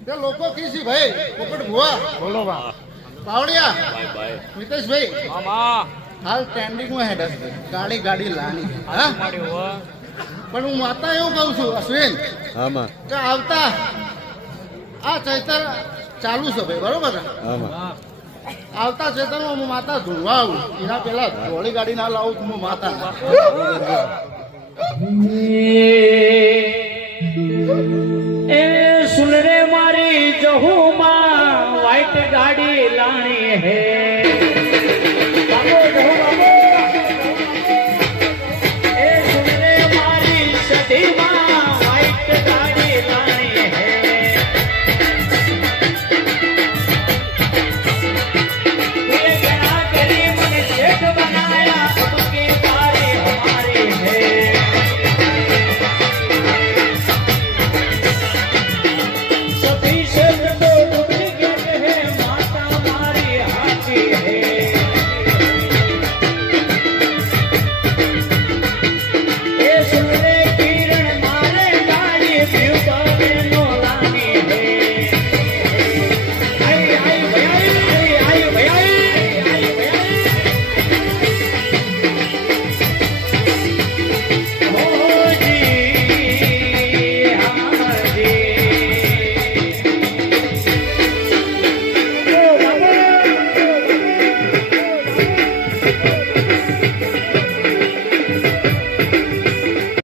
તે લોકો કીસી ભાઈ પોપટ ભુવા બોલો બા પાવડિયા મિતેશભાઈ મામા હાલ ટ્રેન્ડિંગ માં હેડ છે ગાડી ગાડી લાની હા પણ હું માતા એવું કહું છું અશ્વિન આમાં કે આવતા આ ચૈતર ચાલુ છે ભાઈ બરોબર ને આમાં આવતા ચૈતરમાં હું માતા ધૂળવા આવું એના પેલા ધોળી ગાડી ના લાવું તો હું માતા એ સુન રે મારી જહુમાં વ્હાઈટ ગાડી લાણી હે